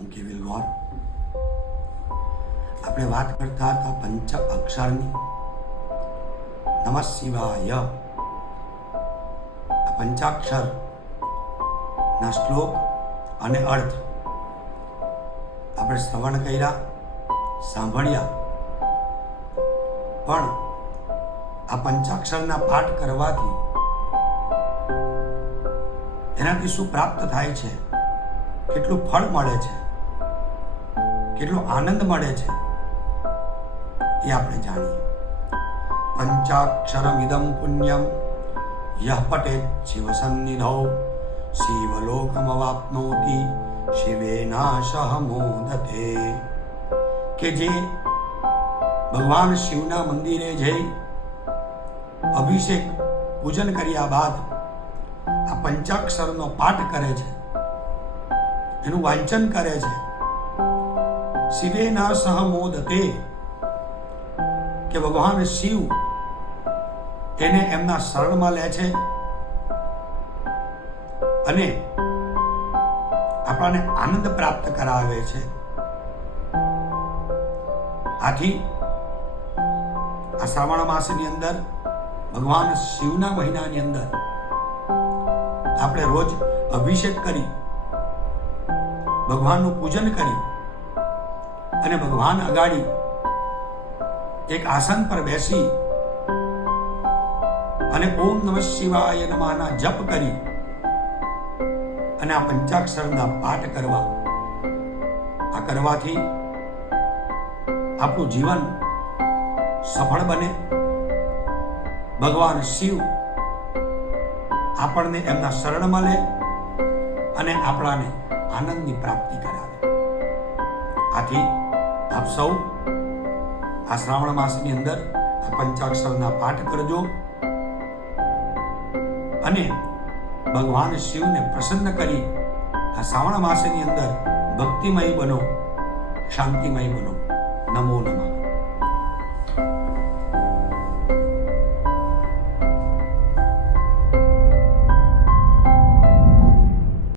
હું કેવિલ આપણે વાત કરતા હતા પંચ અક્ષરની. નમઃ શિવાય. પંચાક્ષર ના શ્લોક અને અર્થ આપણે શ્રવણ કર્યા, સાંભળ્યા. પણ આ પંચાક્ષરના પાઠ કરવાથી એનાથી શું પ્રાપ્ત થાય છે? કેટલું ફળ મળે છે? કેટલો આનંદ મળે છે એ આપણે જાણીએ. પંચાક્ષરમિદમ પુણ્યમ. યહ પટે શિવસન્નિધો સન્નિધો શિવે શિવેનાશહ મોદતે. કે જે ભગવાન શિવના મંદિરે જઈ અભિષેક પૂજન કર્યા બાદ આ પંચાક્ષરનો પાઠ કરે છે. એનું વાંચન કરે છે. શિવેના સહમોદતે કે ભગવાન શિવ એને એમના શરણમાં લે છે અને આપણને આનંદ પ્રાપ્ત કરાવે છે આથી આ શ્રાવણ માસની અંદર ભગવાન શિવના મહિનાની અંદર આપણે રોજ અભિષેક કરી, ભગવાનનું પૂજન કરી અને ભગવાન અગાડી એક આસન પર બેસી અને ઓમ નમઃ શિવાય નમઃના જપ કરી અને આ પંચાક્ષરના પાઠ કરવા. આ કરવાથી આપણું જીવન સફળ બને. ભગવાન શિવ આપણને એમના શરણમાં લે અને આપણાને આનંદની પ્રાપ્તિ આથી આપ સૌ આ શ્રાવણ માસની અંદર પંચાક્ષરના પાઠ કરજો અને ભગવાન શિવને પ્રસન્ન કરી આ શ્રાવણ માસની અંદર ભક્તિમય બનો, શાંતિમય બનો. નમો નમઃ.